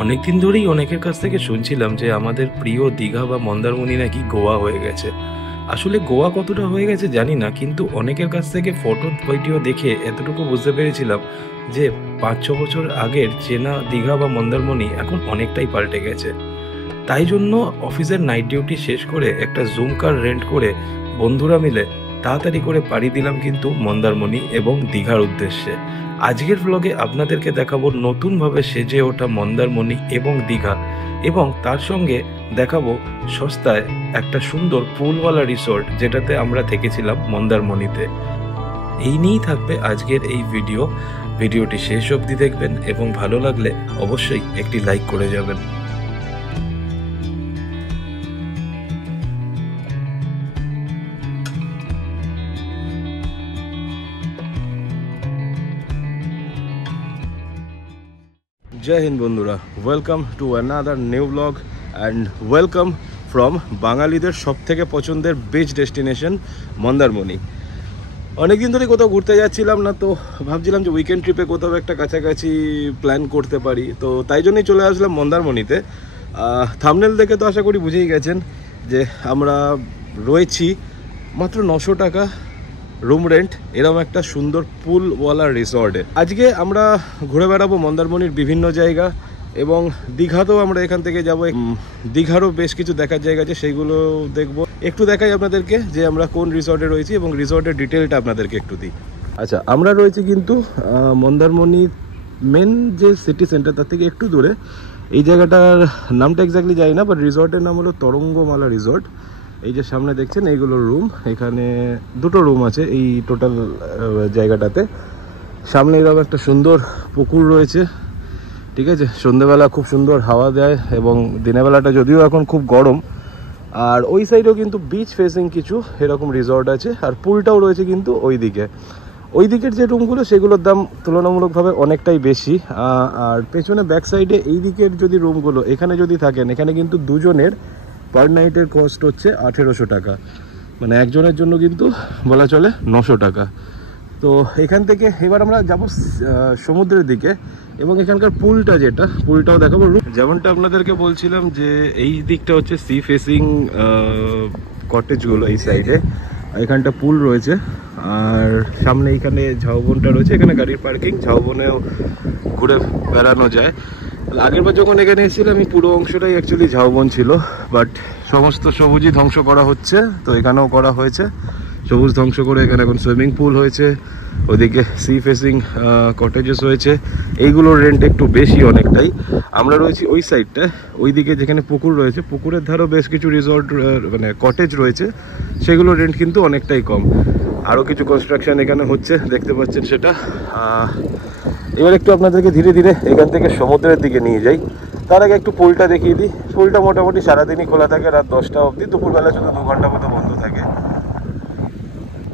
অনেকদিন ধরেই অনেকের কাছ থেকে শুনছিলাম যে আমাদের প্রিয় দীঘা বা মন্দারমণি নাকি গোয়া হয়ে গেছে। আসলে গোয়া কতটা হয়ে গেছে জানি না, কিন্তু অনেকের কাছ থেকে ফটো ভিডিও দেখে এতটুকু বুঝতে পেরেছিলাম যে 5-6 বছর আগের চেনা দীঘা বা মন্দারমণি এখন অনেকটাই পাল্টে গেছে। তাই জন্য অফিসের নাইট ডিউটি শেষ করে একটা জুম কার রেন্ট করে বন্ধুরা মিলে তাড়াতাড়ি করে পাড়ি দিলাম কিন্তু মন্দারমণি এবং দীঘার উদ্দেশ্যে। আজকের ব্লগে আপনাদেরকে দেখাবো নতুনভাবে সেজে ওঠা মন্দারমণি এবং দীঘা, এবং তার সঙ্গে দেখাবো সস্তায় একটা সুন্দর পুলওয়ালা রিসোর্ট যেটাতে আমরা থেকেছিলাম মন্দারমণিতে। এই নিয়েই থাকবে আজকের এই ভিডিওটি শেষ অবধি দেখবেন এবং ভালো লাগলে অবশ্যই একটি লাইক করে যাবেন। জয় হিন্দ বন্ধুরা, welcome to another new blog and welcome from বাঙালিদের সবথেকে পছন্দের বিচ ডেস্টিনেশন মন্দারমণি। অনেকদিন ধরে কোথাও ঘুরতে যাচ্ছিলাম না, তো ভাবছিলাম যে উইকেন্ড ট্রিপে কোথাও একটা কাছাকাছি প্ল্যান করতে পারি, তো তাই জন্যই চলে আসলাম মন্দারমণিতে। থাম্বনেল দেখে তো আশা করি বুঝেই গেছেন যে আমরা রয়েছি মাত্র 900 টাকা রুম রেন্ট এরকম একটা সুন্দর পুলওয়ালা রিসর্টে। আজকে আমরা ঘুরে বেড়াবো মন্দারমণির বিভিন্ন জায়গা, এবং দীঘাতেও আমরা এখান থেকে যাব। দীঘারও বেশ কিছু দেখার জায়গা আছে, সেইগুলো দেখব। একটু দেখাই আপনাদেরকে যে আমরা কোন রিসর্টে রয়েছি এবং রিসর্টের ডিটেলটা আপনাদেরকে একটু দিই। আচ্ছা, আমরা রয়েছি কিন্তু মন্দারমণি মেন যে সিটি সেন্টার তার থেকে একটু দূরে। এই জায়গাটার নামটা এক্স্যাক্টলি জানি না, বাট রিসর্টের নাম হলো তরঙ্গমালা রিসর্ট। এই যে সামনে দেখছেন এইগুলো রুম, এখানে দুটো রুম আছে এই টোটাল জায়গাটাতে। সামনে এরকম একটা সুন্দর পুকুর রয়েছে, ঠিক আছে। সন্ধ্যেবেলা খুব সুন্দর হাওয়া দেয়, এবং দিনের বেলাটা যদিও এখন খুব গরম। আর ওই সাইডেও কিন্তু বিচ ফেসিং কিছু এরকম রিসর্ট আছে, আর পুলটাও রয়েছে কিন্তু ওই দিকে। ওই দিকের যে রুমগুলো সেগুলোর দাম তুলনামূলকভাবে অনেকটাই বেশি। আর পেছনে ব্যাক সাইডে এই দিকের যদি রুমগুলো এখানে যদি থাকেন, এখানে কিন্তু দুজনের পার নাইটের কস্ট হচ্ছে 1800 টাকা, মানে একজনের জন্য কিন্তু বলা চলে 900 টাকা। তো এখান থেকে এবার আমরা যাব সমুদ্রের দিকে, এবং এখানকার পুলটাও দেখাবো। যেমনটা আপনাদেরকে বলছিলাম যে এই দিকটা হচ্ছে সি ফেসিং কটেজগুলো এই সাইডে, এখানটা পুল রয়েছে। আর সামনে এখানে ঝাউবনটা রয়েছে, এখানে গাড়ির পার্কিং, ঝাউবনেও ঘুরে বেড়ানো যায়। আগের বার যখন এখানে এসেছিলাম এই পুরো অংশটাই অ্যাকচুয়ালি ঝাউবন ছিল, বাট সমস্ত সবুজই ধ্বংস করা হচ্ছে, তো এখানেও করা হয়েছে। সবুজ ধ্বংস করে এখানে এখন সুইমিং পুল হয়েছে, ওদিকে সি ফেসিং কটেজেস হয়েছে। এইগুলোর রেন্ট একটু বেশি অনেকটাই। আমরা রয়েছি ওই সাইডটা, ওইদিকে যেখানে পুকুর রয়েছে, পুকুরের ধারেও বেশ কিছু রিসর্ট মানে কটেজ রয়েছে, সেগুলোর রেন্ট কিন্তু অনেকটাই কম। আরও কিছু কনস্ট্রাকশন এখানে হচ্ছে, দেখতে পাচ্ছেন সেটা। এবার একটু আপনাদেরকে ধীরে ধীরে এখান থেকে সমুদ্রের দিকে নিয়ে যাই। তার আগে একটু পুলটা দেখিয়ে দিই। পুলটা মোটামুটি সারাদিনই খোলা থাকে, রাত 10টা অবধি। দুপুরবেলা শুধু 2 ঘন্টা মতো বন্ধ থাকে।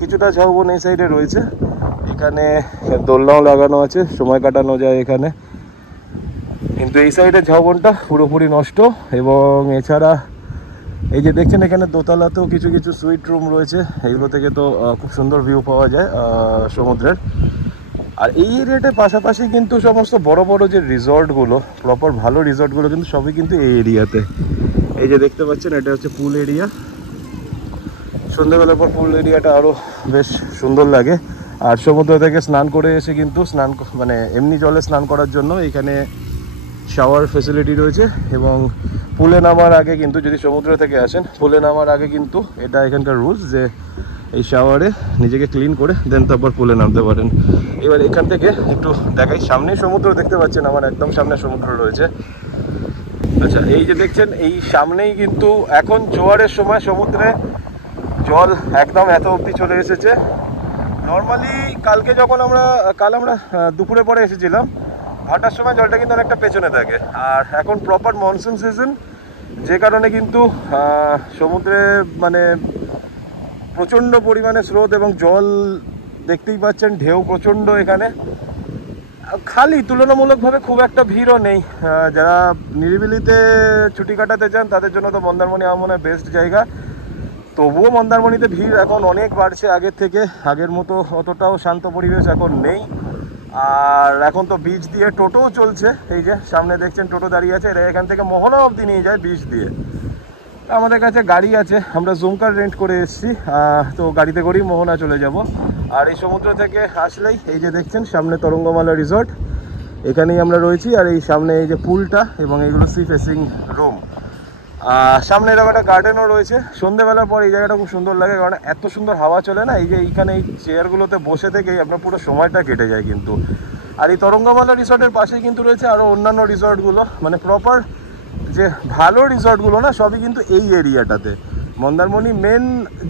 কিছুটা ঝাউবন এই সাইডে রয়েছে, এখানে দোলনাও লাগানো আছে, সময় কাটানো যায় এখানে। কিন্তু এই সাইডে ঝাউবনটা পুরোপুরি নষ্ট। এবং এছাড়া এই যে দেখছেন এখানে দোতলাতেও কিছু কিছু সুইট রুম রয়েছে, এইগুলো থেকে তো খুব সুন্দর ভিউ পাওয়া যায় সমুদ্রের। আর এই এরিয়াটার পাশাপাশি কিন্তু সমস্ত বড় বড় যে রিসর্টগুলো, প্রপার ভালো রিসর্টগুলো কিন্তু সবই কিন্তু এই এরিয়াতে। এই যে দেখতে পাচ্ছেন এটা হচ্ছে পুল এরিয়া। সন্ধ্যাবেলার পর পুল এরিয়াটা আরও বেশ সুন্দর লাগে। আর সমুদ্র থেকে স্নান করে এসে কিন্তু মানে এমনি জলে স্নান করার জন্য এখানে শাওয়ার ফেসিলিটি রয়েছে। এবং পুলে নামার আগে কিন্তু, যদি সমুদ্র থেকে আসেন, পুলে নামার আগে কিন্তু এটা এখানকার রুলস যে এই শাওয়ারে নিজেকে ক্লিন করে দেন তারপর পুলে নামতে পারেন। এবার এখান থেকে একটু দেখাই, সামনেই সমুদ্র দেখতে পাচ্ছেন, আমার একদম সামনে সমুদ্র রয়েছে। আচ্ছা, এই যে দেখছেন এই সামনেই কিন্তু এখন জোয়ারের সময় সমুদ্রে জল একদম এত অবধি চলে এসেছে। নর্মালি কাল আমরা দুপুরে পরে এসেছিলাম, ভাটার সময় জলটা কিন্তু অনেকটা পেছনে থাকে। আর এখন প্রপার মনসুন সিজন, যে কারণে কিন্তু সমুদ্রে মানে প্রচণ্ড পরিমাণে স্রোত এবং জল দেখতেই পাচ্ছেন, ঢেউ প্রচণ্ড এখানে। খালি তুলনামূলকভাবে খুব একটা ভিড়ও নেই। যারা নিরিবিলিতে ছুটি কাটাতে চান তাদের জন্য তো মন্দারমণি আমার মনে হয় বেস্ট জায়গা। তবুও মন্দারমণিতে ভিড় এখন অনেক বাড়ছে আগের থেকে, আগের মতো অতটাও শান্ত পরিবেশ এখন নেই। আর এখন তো বিচ দিয়ে টোটোও চলছে, এই যে সামনে দেখছেন টোটো দাঁড়িয়ে আছে, এরা এখান থেকে মোহনা অবধি নিয়ে যায় বিচ দিয়ে। আমাদের কাছে গাড়ি আছে, আমরা জুমকার রেন্ট করে এসেছি, তো গাড়িতে করেই মোহনা চলে যাব। আর এই সমুদ্র থেকে আসলেই এই যে দেখছেন সামনে তরঙ্গমালা রিসর্ট, এখানেই আমরা রয়েছি। আর এই সামনে এই যে পুলটা এবং এইগুলো সি ফেসিং রুম, সামনে এরকম একটা গার্ডেনও রয়েছে। সন্ধ্যেবেলার পর এই জায়গাটা খুব সুন্দর লাগে, কারণ এত সুন্দর হাওয়া চলে না, এই যে এইখানে এই চেয়ারগুলোতে বসে থেকেই আপনার পুরো সময়টা কেটে যায় কিন্তু। আর এই তরঙ্গমালা রিসর্টের পাশেই কিন্তু রয়েছে আরও অন্যান্য রিসর্টগুলো, মানে প্রপার যে ভালো রিসর্টগুলো না সবই কিন্তু এই এরিয়াটাতে। মন্দারমণি মেন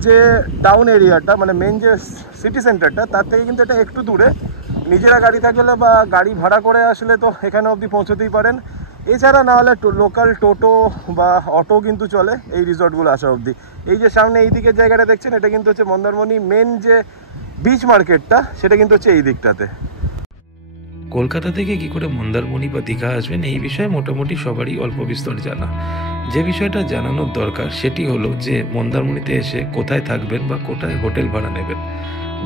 যে টাউন এরিয়াটা, মানে মেন যে সিটি সেন্টারটা, তার থেকে কিন্তু এটা একটু দূরে। নিজেরা গাড়ি থাকলে বা গাড়ি ভাড়া করে আসলে তো এখানে অবধি পৌঁছতেই পারেন, এছাড়া না হলে লোকাল টোটো বা অটো কিন্তু চলে এই রিসর্টগুলো আসা অবধি। এই যে সামনে এই দিকের জায়গাটা দেখছেন, এটা কিন্তু হচ্ছে মন্দারমণি মেন যে বিচ মার্কেটটা, সেটা কিন্তু হচ্ছে এই দিকটাতে। কলকাতা থেকে কি করে মন্দারমণি বা দীঘা আসবেন এই বিষয়ে মোটামুটি সবারই অল্প বিস্তর জানা। যে বিষয়টা জানানোর দরকার সেটি হলো যে মন্দারমণিতে এসে কোথায় থাকবেন বা কোথায় হোটেল ভাড়া নেবেন।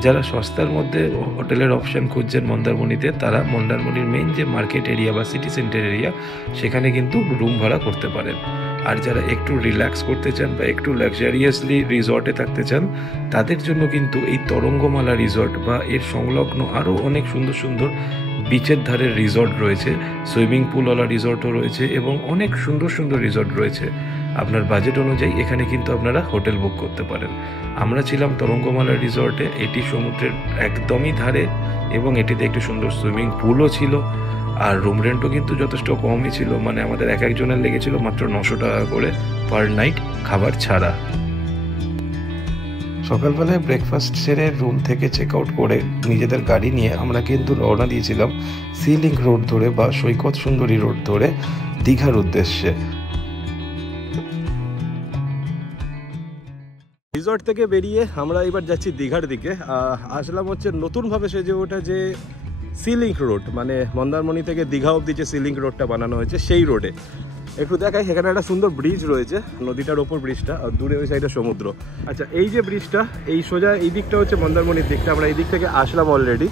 যারা সস্তার মধ্যে হোটেলের অপশান খুঁজছেন মন্দারমণিতে, তারা মন্দারমণির মেইন যে মার্কেট এরিয়া বা সিটি সেন্টার এরিয়া, সেখানে কিন্তু রুম ভাড়া করতে পারেন। আর যারা একটু রিল্যাক্স করতে চান বা একটু লাক্সারিয়াসলি রিসর্টে থাকতে চান, তাদের জন্য কিন্তু এই তরঙ্গমালা রিসর্ট বা এর সংলগ্ন আরও অনেক সুন্দর সুন্দর বিচের ধারের রিসর্ট রয়েছে, সুইমিং পুলওয়ালা রিসর্টও রয়েছে এবং অনেক সুন্দর সুন্দর রিসর্ট রয়েছে। আপনার বাজেট অনুযায়ী এখানে কিন্তু আপনারা হোটেল বুক করতে পারেন। আমরা ছিলাম তরঙ্গমালা রিসর্টে, এটি সমুদ্রের একদমই ধারে এবং এটিতে একটি সুন্দর সুইমিং পুলও ছিল। আর রুম রেন্টও কিন্তু যথেষ্ট কমই ছিল, মানে আমাদের এক একজনের লেগেছিল মাত্র 900 টাকা করে পার নাইট, খাবার ছাড়া। সকালবেলায় ব্রেকফাস্ট সেরে রুম থেকে চেক আউট করে নিজেদের গাড়ি নিয়ে আমরা কিন্তু রওনা দিয়েছিলাম সি লিঙ্ক রোড ধরে বা সৈকত সুন্দরী রোড ধরে দীঘার উদ্দেশ্যে। রিসর্ট থেকে বেরিয়ে আমরা এবার যাচ্ছি দীঘার দিকে। আসলাম হচ্ছে নতুনভাবে সেজে ওঠা যে সি লিঙ্ক রোড, মানে মন্দারমণি থেকে দীঘা অবধি যে সি লিঙ্ক রোডটা বানানো হয়েছে সেই রোডে। একটু দেখাই, এখানে একটা সুন্দর ব্রিজ রয়েছে, নদীটার ওপর ব্রিজটা, আর দূরে ওই সাইডে সমুদ্র। আচ্ছা, এই যে ব্রিজটা, এই সোজা এই দিকটা হচ্ছে মন্দারমণির দিকটা। আমরা এই দিক থেকে আসলাম অলরেডি,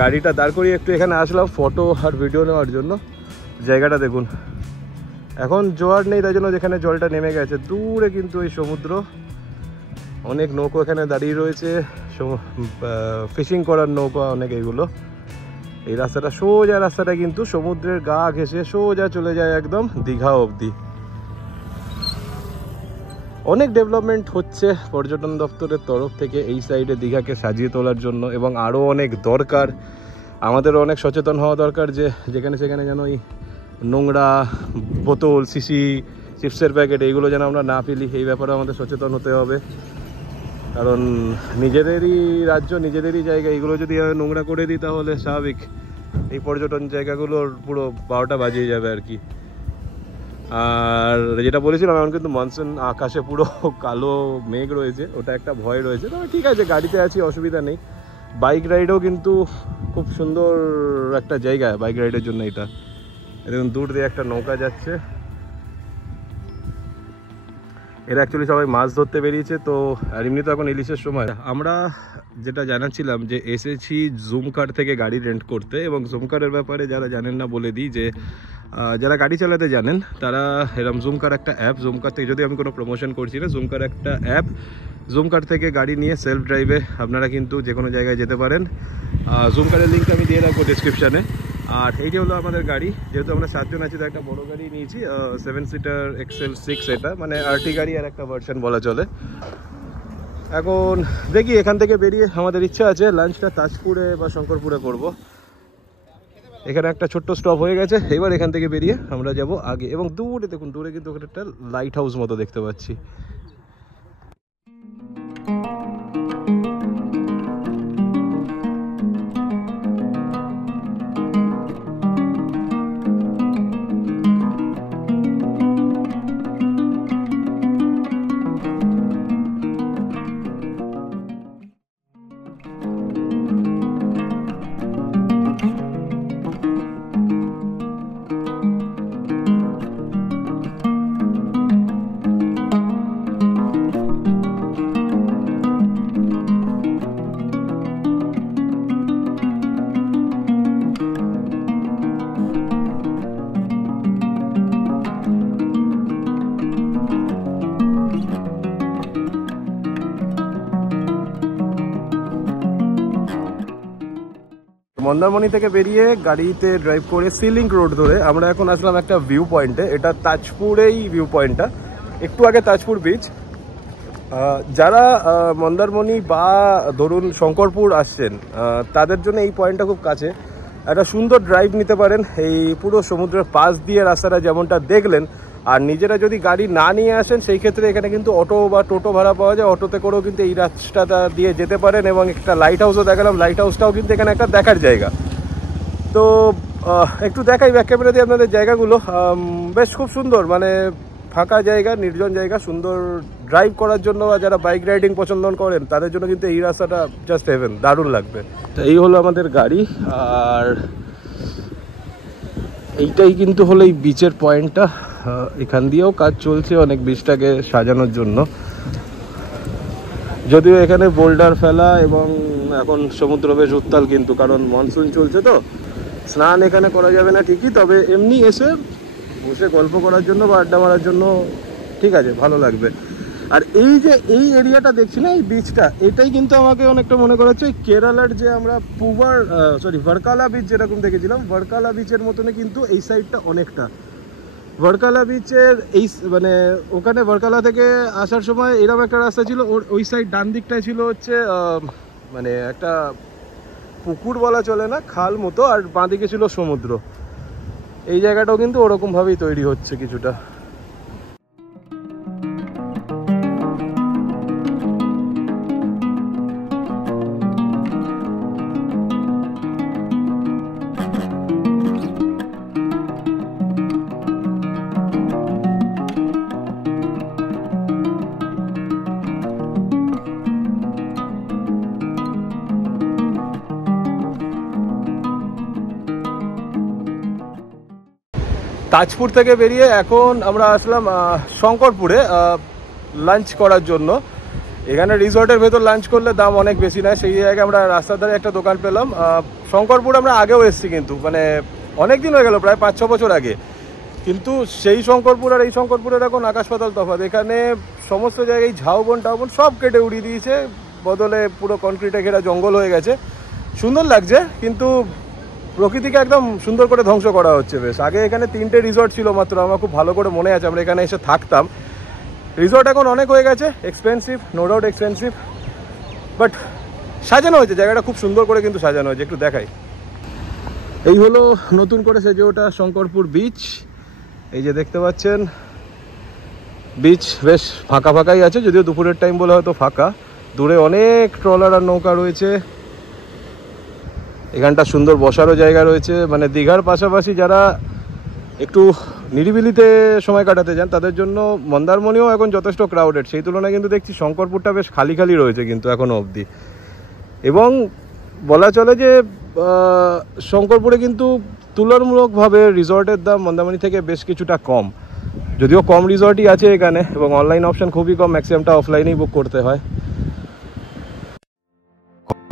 গাড়িটা দাঁড় করিয়ে একটু এখানে আসলাম ফটো আর ভিডিও নেওয়ার জন্য। জায়গাটা দেখুন, এখন জোয়ার নেই, তাই জন্য যেখানে জলটা নেমে গেছে দূরে কিন্তু এই সমুদ্র, অনেক নৌকো এখানে দাঁড়িয়ে রয়েছে, ফিশিং করার নৌকা অনেক। এগুলো এই রাস্তাটা, সোজা রাস্তাটা কিন্তু সমুদ্রের গা ঘেঁষে সোজা চলে যায় একদম দীঘা অবধি। অনেক ডেভেলপমেন্ট হচ্ছে পর্যটন দপ্তরের তরফ থেকে এই সাইডে দীঘাকে সাজিয়ে তোলার জন্য, এবং আরও অনেক দরকার। আমাদেরও অনেক সচেতন হওয়া দরকার যে যেখানে সেখানে যেন এই নোংরা বোতল, শিশি, চিপসের প্যাকেট এইগুলো যেন আমরা না ফেলি, এই ব্যাপারে আমাদের সচেতন হতে হবে। কারণ নিজেদেরই রাজ্য, নিজেদেরই জায়গা, এগুলো যদি নোংরা করে দিই তাহলে স্বাভাবিক এই পর্যটন জায়গাগুলোর পুরো 12টা বাজিয়ে যাবে আর কি। আর যেটা বলেছিলাম, এখন কিন্তু মনসুন, আকাশে পুরো কালো মেঘ রয়েছে, ওটা একটা ভয় রয়েছে। তবে ঠিক আছে, গাড়িতে আছি, অসুবিধা নেই। বাইক রাইডও কিন্তু খুব সুন্দর একটা জায়গা বাইক রাইডের জন্য এটা। দেখুন দূর দিয়ে একটা নৌকা যাচ্ছে, এরা অ্যাকচুয়ালি সবাই মাছ ধরতে বেরিয়েছে তো। আর এমনি তো এখন ইলিশের সময়। আমরা যেটা জানাচ্ছিলাম যে এসেছি জুমকার থেকে গাড়ি রেন্ট করতে, এবং জুমকারের ব্যাপারে যারা জানেন না বলে দিই যে যারা গাড়ি চালাতে জানেন তারা এরকম জুমকার একটা অ্যাপ, জুমকার থেকে, যদি আমি কোনো প্রমোশন করছি না, জুমকার একটা অ্যাপ, জুমকার থেকে গাড়ি নিয়ে সেলফ ড্রাইভে আপনারা কিন্তু যে কোনো জায়গায় যেতে পারেন। জুমকারের লিঙ্ক আমি দিয়ে রাখবো ডিসক্রিপশানে। আর এইটা হলো আমাদের গাড়ি, যেহেতু আমরা 7 জন আছি তো একটা বড় গাড়ি নিয়েছি, 7 সিটার XL6, এটা মানে আরটি গাড়ি আর একটা ভার্সন বলা চলে। এখন দেখি, এখান থেকে বেরিয়ে আমাদের ইচ্ছা আছে লাঞ্চটা তাজপুরে বা শঙ্করপুরে করব। এখানে একটা ছোট্ট স্টপ হয়ে গেছে, এবার এখান থেকে বেরিয়ে আমরা যাব আগে। এবং দূরে দেখুন, দূরে কিন্তু ওখানে একটা লাইট হাউস মতো দেখতে পাচ্ছি। মন্দারমণি থেকে বেরিয়ে গাড়িতে ড্রাইভ করে সি লিঙ্ক রোড ধরে আমরা এখন আসলাম একটা ভিউ পয়েন্টে। এটা তাজপুরেই ভিউ পয়েন্টটা, একটু আগে তাজপুর বিচ। যারা মন্দারমণি বা ধরুন শঙ্করপুর আসছেন তাদের জন্য এই পয়েন্টটা খুব কাছে। একটা সুন্দর ড্রাইভ নিতে পারেন এই পুরো সমুদ্রের পাশ দিয়ে রাস্তাটা যেমনটা দেখলেন। আর নিজেরা যদি গাড়ি না নিয়ে আসেন সেই ক্ষেত্রে এখানে কিন্তু অটো বা টোটো ভাড়া পাওয়া যায়, অটোতে করেও কিন্তু এই রাস্তাটা দিয়ে যেতে পারেন। এবং একটা লাইট হাউসও দেখালাম, লাইট হাউসটাও কিন্তু এখানে একটা দেখার জায়গা। তো একটু দেখাই ব্যাক ক্যামেরা দিয়ে আপনাদের জায়গাগুলো। বেশ খুব সুন্দর, মানে ফাঁকা জায়গা, নির্জন জায়গা, সুন্দর ড্রাইভ করার জন্য। আর যারা বাইক রাইডিং পছন্দ করেন তাদের জন্য কিন্তু এই রাস্তাটা জাস্ট হেভেন, দারুণ লাগবে। তো এই হলো আমাদের গাড়ি, আর এইটাই কিন্তু হলো এই বিচের পয়েন্টটা। এখান দিয়েও কাজ চলছে অনেক বিচটাকে সাজানোর জন্য, যদিও এখানে বোল্ডার ফেলা এবং এখন সমুদ্র বেশ উত্তাল, কিন্তু কারণ মনসুন চলছে তো স্নান এখানে করা যাবে না ঠিকই, তবে এমনি এসে বসে গল্প করার জন্য বা আড্ডা মারার জন্য ঠিক আছে, ভালো লাগবে। আর এই যে এই এরিয়াটা দেখছি না, এই বিচটা, এটাই কিন্তু আমাকে অনেকটা মনে করাচ্ছে কেরালার যে আমরা ভার্কালা বিচ যেরকম দেখেছিলাম, ভার্কালা বিচের মতনই কিন্তু এই সাইডটা অনেকটা। ভার্কালা বিচের এই মানে ওখানে ভার্কালা থেকে আসার সময় এরকম একটা রাস্তা ছিল, ওই সাইড ডান দিকটায় ছিল হচ্ছে মানে একটা পুকুর বলা চলে না, খাল মতো, আর বাঁ দিকে ছিল সমুদ্র। এই জায়গাটাও কিন্তু ওরকমভাবেই তৈরি হচ্ছে কিছুটা। তাজপুর থেকে বেরিয়ে এখন আমরা আসলাম শঙ্করপুরে লাঞ্চ করার জন্য। এখানে রিসর্টের ভেতর লাঞ্চ করলে দাম অনেক বেশি নেয়, সেই জায়গায় আমরা রাস্তার ধারে একটা দোকান পেলাম। শঙ্করপুর আমরা আগেও এসেছি, কিন্তু মানে অনেক দিন হয়ে গেল, প্রায় 5-6 বছর আগে। কিন্তু সেই শঙ্করপুর আর এই শঙ্করপুরের এখন আকাশ পাতাল তফাৎ। এখানে সমস্ত জায়গায় ঝাউবন টাউবন সব কেটে উড়িয়ে দিয়েছে, বদলে পুরো কনক্রিটে ঘেরা জঙ্গল হয়ে গেছে। সুন্দর লাগছে, কিন্তু প্রকৃতিকে একদম সুন্দর করে ধ্বংস করা হচ্ছে। বেশ আগে এখানে 3টে রিসর্ট ছিল মাত্র, আমার খুব ভালো করে মনে আছে, আমরা এখানে এসে থাকতাম। রিসর্ট এখন অনেক হয়ে গেছে, expensive, no doubt expensive, but সাজানো হয়েছে জায়গাটা খুব সুন্দর করে, কিন্তু সাজানো হয়েছে। একটু দেখাই, এই হলো নতুন করে সেজে ওঠা শঙ্করপুর বিচ। এই যে দেখতে পাচ্ছেন বিচ বেশ ফাঁকা ফাঁকাই আছে, যদিও দুপুরের টাইম বলে হয়তো ফাঁকা। দূরে অনেক ট্রলার আর নৌকা রয়েছে। এখানটা সুন্দর বসারও জায়গা রয়েছে। মানে দীঘার পাশাপাশি যারা একটু নিরিবিলিতে সময় কাটাতে যান তাদের জন্য মন্দারমণিও এখন যথেষ্ট ক্রাউডেড। সেই তুলনায় কিন্তু দেখছি শঙ্করপুরটা বেশ খালি খালি রয়েছে কিন্তু এখনও অবধি। এবং বলা চলে যে শঙ্করপুরে কিন্তু তুলনামূলকভাবে রিসর্টের দাম মন্দারমণি থেকে বেশ কিছুটা কম, যদিও কম রিসর্টই আছে এখানে, এবং অনলাইন অপশান খুবই কম, ম্যাক্সিমামটা অফলাইনেই বুক করতে হয়।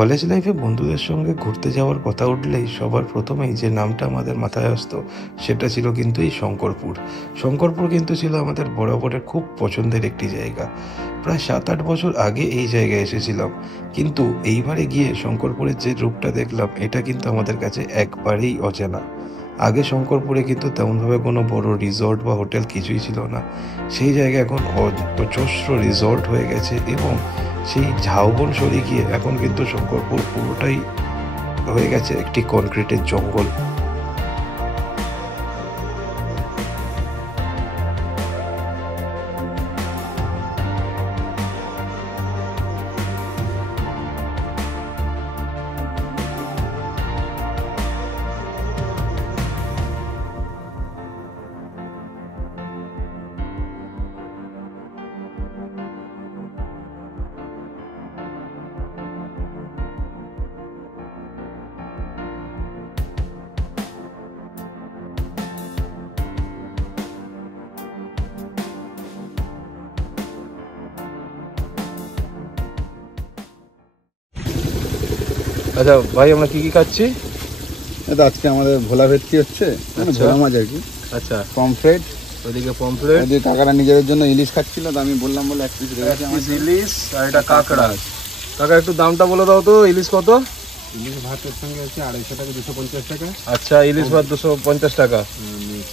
কলেজ লাইফে বন্ধুদের সঙ্গে ঘুরতে যাওয়ার কথা উঠলেই সবার প্রথমেই যে নামটা আমাদের মাথায় আসতো সেটা ছিল কিন্তু এই শঙ্করপুর। শঙ্করপুর কিন্তু ছিল আমাদের বরাবরের খুব পছন্দের একটি জায়গা। প্রায় 7-8 বছর আগে এই জায়গায় এসেছিলাম, কিন্তু এইবারে গিয়ে শঙ্করপুরের যে রূপটা দেখলাম এটা কিন্তু আমাদের কাছে একবারেই অচেনা। আগে শঙ্করপুরে কিন্তু তেমনভাবে কোনো বড় রিসর্ট বা হোটেল কিছুই ছিল না, সেই জায়গা এখন অজস্র রিসর্ট হয়ে গেছে। এবং সেই ঝাউবন সরিয়ে গিয়ে এখন কিন্তু শঙ্করপুর পুরোটাই হয়ে গেছে একটি কনক্রিটের জঙ্গল। আচ্ছা ভাই, আমরা কি কি খাচ্ছি? এটা আজকে আমাদের ভোলা ভেটকি হচ্ছে, ভোলা মাছ আর কি। আচ্ছা, পমফ্রেট, ওইদিকে পমফ্রেট, ওইদিকে কাকারা নিজেদের জন্য ইলিশ খাচ্ছিল, তো আমি বললাম বলে 1 পিস রেখেছি ইলিশ, আর এটা কাঁকড়া। কাকা একটু দামটা বলে দাও তো, ইলিশ কত? ইলিশ ভাতের সঙ্গে হচ্ছে 250 টাকা, 250 টাকা। আচ্ছা, ইলিশ ভাত 250 টাকা,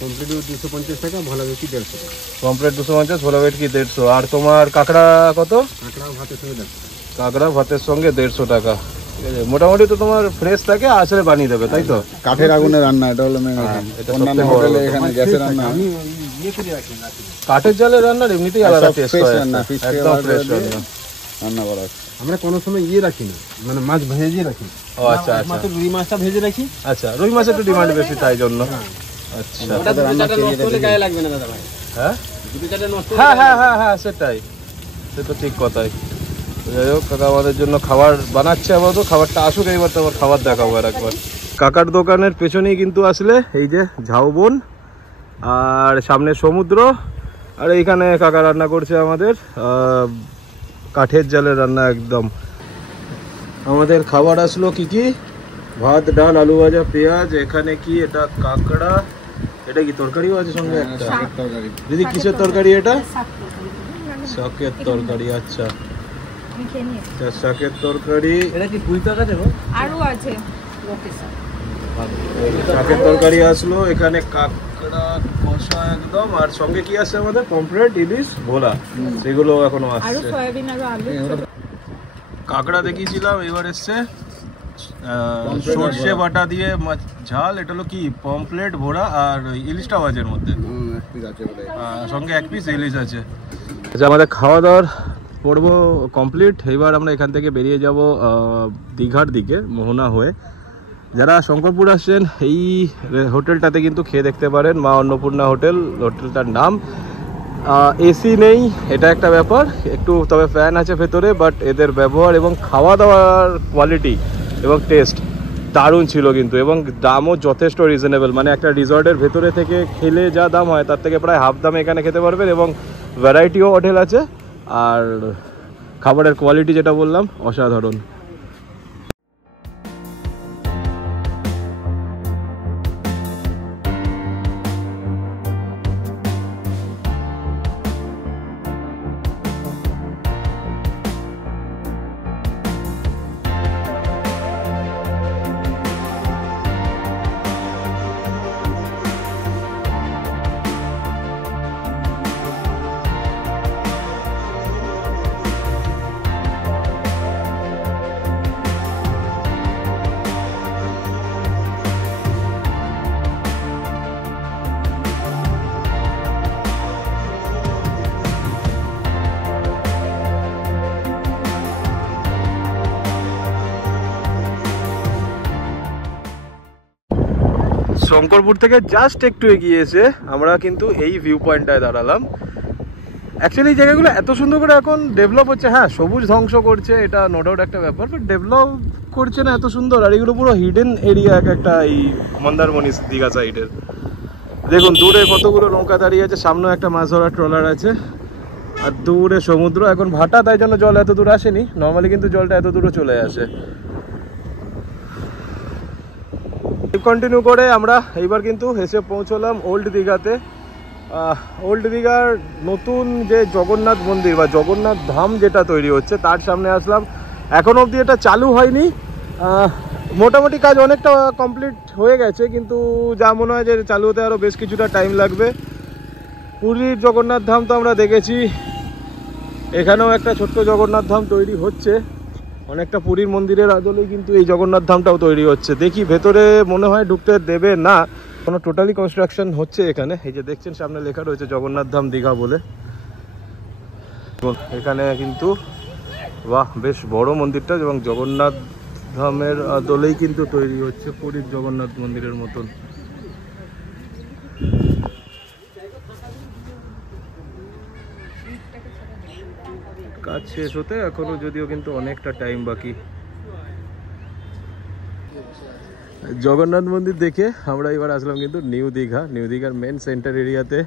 কমপ্লিট 250 টাকা, ভোলা ভেটকি 150 টাকা। কমপ্লিট 250, ভোলা ভেটকি 150। আর তোমার কাঁকড়া কত? কাঁকড়া ভাতের সঙ্গে 150 টাকা। কাঁকড়া ভাতের সঙ্গে 150 টাকা। ঠিক আছে, মোটামুটি তো তোমার ফ্রেশ থাকে, আসলে বানিয়ে দেবে, তাই তো? কাঠের আগুনে রান্না, এটা হলো মেন। এটা অন্যান্য সবথেকে বড় হোটেলে কথা। এখানে গ্যাসে রান্না হয়। আমি ইয়ে করে রাখি না। কাঠের জালে রান্নার এমনিতেই আলাদা সব টেস্ট fresh হয়, রান্না, fish একদম fry ফ্রেশ দিয়ে রান্না। রান্না করা হয়। আমরা কোনো সময় ইয়ে রাখি না, মানে মাছ ভেজে রাখি। ও আচ্ছা আচ্ছা মাত্র রুই মাছটা ভেজে রাখি। আচ্ছা, রুই মাছের একটু ডিমান্ড বেশি তাই জন্য। আচ্ছা, ওটা রান্না নষ্ট হলে গায়ে লাগবে না দাদা ভাই। হ্যাঁ দুটো চারটে নষ্ট হ্যাঁ হ্যাঁ হ্যাঁ হ্যাঁ সেটাই, সে তো ঠিক কথাই। তো যাই হোক, কাকা আমাদের জন্য খাবার বানাচ্ছে, আপাতত খাবারটা আসুক, এইবার তো আবার খাবার দেখাবো আর একবার। কাকার দোকানের পেছনেই কিন্তু আসলে এই যে ঝাউবন, আর সামনে সমুদ্র, আর এইখানে কাকা রান্না করছে আমাদের কাঠের জালের রান্না একদম। আমাদের খাবার আসলো কি কি? ভাত, ডাল, আলু ভাজা, পেঁয়াজ। এখানে কি এটা? কাঁকড়া। এটা কি তরকারিও আছে সঙ্গে একটা? শাকের তরকারি। দিদি কিসের তরকারি এটা? শাকের তরকারি। আচ্ছা, এটা শাকের তরকারি। এটা কি পুঁই শাক আছে গো? আরো আছে শাকের তরকারি আসলো, এখানে কাঁকড়া কষা একদম, আর সঙ্গে কি আছে আমাদের? পমফ্রেট, ইলিশ, ভোলা, সেগুলো এখনো আরো আসছে। সয়াবিন আরো আলু কাঁকড়া দেখিয়েছিলাম, এবার এসছে সর্ষে বাটা দিয়ে ঝাল। এটা হলো কি? পমফ্রেট, ভোলা, আর ইলিশটাও আছে এর মধ্যে, এক piece আছে বোধহয়। সঙ্গে 1 পিস ইলিশ আছে। আচ্ছা, আমাদের খাওয়া দাওয়ার পর্ব কমপ্লিট। এবার আমরা এখান থেকে বেরিয়ে যাব দীঘার দিকে, মোহনা হয়ে। যারা শঙ্করপুর আসছেন, এই হোটেলটাতে কিন্তু খেয়ে দেখতে পারেন, মা অন্নপূর্ণা হোটেল, হোটেলটার নাম। এসি নেই, এটা একটা ব্যাপার একটু, তবে ফ্যান আছে ভেতরে, বাট এদের ব্যবহার এবং খাওয়া দাওয়ার কোয়ালিটি এবং টেস্ট দারুণ ছিল কিন্তু, এবং দামও যথেষ্ট রিজনেবল। মানে একটা রিসর্টের ভেতরে থেকে খেলে যা দাম হয় তার থেকে প্রায় হাফ দামে এখানে খেতে পারবেন, এবং ভ্যারাইটিও হোটেল আছে, আর খাবারের কোয়ালিটি যেটা বললাম অসাধারণ। শঙ্করপুর থেকে জাস্ট একটু এগিয়ে এসে আমরা কিন্তু এই ভিউ পয়েন্টটায় দাঁড়ালাম। অ্যাকচুয়ালি এই জায়গাগুলো এত সুন্দর করে এখন ডেভেলপ হচ্ছে, হ্যাঁ সবুজ ধ্বংস করছে, এটা নো ডাউট একটা ব্যাপার, বাট ডেভেলপ করছে না এত সুন্দর। আর এগুলো পুরো হিডেন এরিয়া এক একটা, এই মন্দারমণি দীঘা সাইডের। দেখুন দূরে কতগুলো নৌকা দাঁড়িয়ে আছে, সামনেও একটা মাছ ধরার ট্রলার আছে, আর দূরে সমুদ্র। এখন ভাটা, তাই জন্য জল এত দূর আসেনি, নর্মালি কিন্তু জলটা এত দূরে চলে আসে। কন্টিনিউ করে আমরা এইবার কিন্তু এসে পৌঁছলাম ওল্ড দীঘাতে। ওল্ড দীঘার নতুন যে জগন্নাথ মন্দির বা জগন্নাথ ধাম যেটা তৈরি হচ্ছে তার সামনে আসলাম। এখন অবধি এটা চালু হয়নি, মোটামুটি কাজ অনেকটা কমপ্লিট হয়ে গেছে, কিন্তু যা মনে হয় যে চালু হতে আরও বেশ কিছুটা টাইম লাগবে। পুরীর জগন্নাথ ধাম তো আমরা দেখেছি, এখানেও একটা ছোট্ট জগন্নাথ ধাম তৈরি হচ্ছে, অনেকটা পুরীর মন্দিরের আদলেই কিন্তু এই জগন্নাথ ধামটাও তৈরি হচ্ছে। দেখি ভেতরে মনে হয় ঢুকতে দেবে না, কোনো টোটালি কনস্ট্রাকশন হচ্ছে এখানে। এই যে দেখছেন সামনে লেখা রয়েছে জগন্নাথ ধাম দীঘা বলে। এখানে কিন্তু বাহ বেশ বড় মন্দিরটা, এবং জগন্নাথ ধামের আদলেই কিন্তু তৈরি হচ্ছে, পুরীর জগন্নাথ মন্দিরের মতন। কাজ শেষ হতে এখনো যদিও কিন্তু অনেকটা টাইম বাকি। জগন্নাথ মন্দির দেখে আমরা এবার আসলাম কিন্তু নিউ দীঘা। নিউ দীঘার মেন সেন্টার এরিয়াতে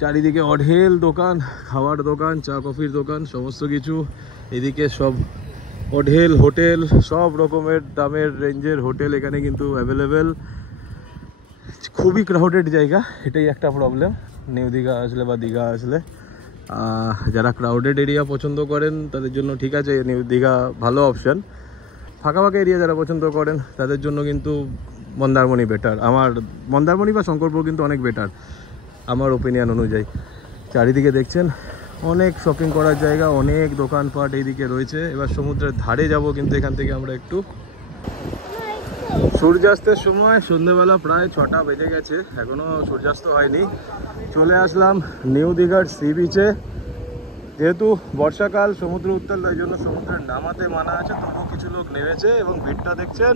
চারিদিকে অঢেল দোকান, খাবার দোকান, চা কফির দোকান, সমস্ত কিছু। এদিকে সব অঢেল হোটেল, সব রকমের দামের রেঞ্জের হোটেল এখানে কিন্তু অ্যাভেলেবেল। খুবই ক্রাউডেড জায়গা, এটাই একটা প্রবলেম নিউ দীঘা আসলে বা দীঘা আসলে। যারা ক্রাউডেড এরিয়া পছন্দ করেন তাদের জন্য ঠিক আছে, নিউ দীঘা ভালো অপশান। ফাঁকা ফাঁকা এরিয়া যারা পছন্দ করেন তাদের জন্য কিন্তু মন্দারমণি বেটার। আমার মন্দারমণি বা শঙ্করপুর কিন্তু অনেক বেটার আমার ওপিনিয়ন অনুযায়ী। চারিদিকে দেখছেন অনেক শপিং করার জায়গা, অনেক দোকানপাট এইদিকে রয়েছে। এবার সমুদ্রের ধারে যাব, কিন্তু এখান থেকে আমরা একটু সূর্যাস্তের সময়, সন্ধ্যেবেলা প্রায় 6টা বেজে গেছে, এখনও সূর্যাস্ত হয়নি। চলে আসলাম নিউ দীঘার সি বিচে। যেহেতু বর্ষাকাল, সমুদ্র উত্তাল, তাই জন্য সমুদ্রের নামাতে মানা আছে, তবুও কিছু লোক নেমেছে এবং ভিড়টা দেখছেন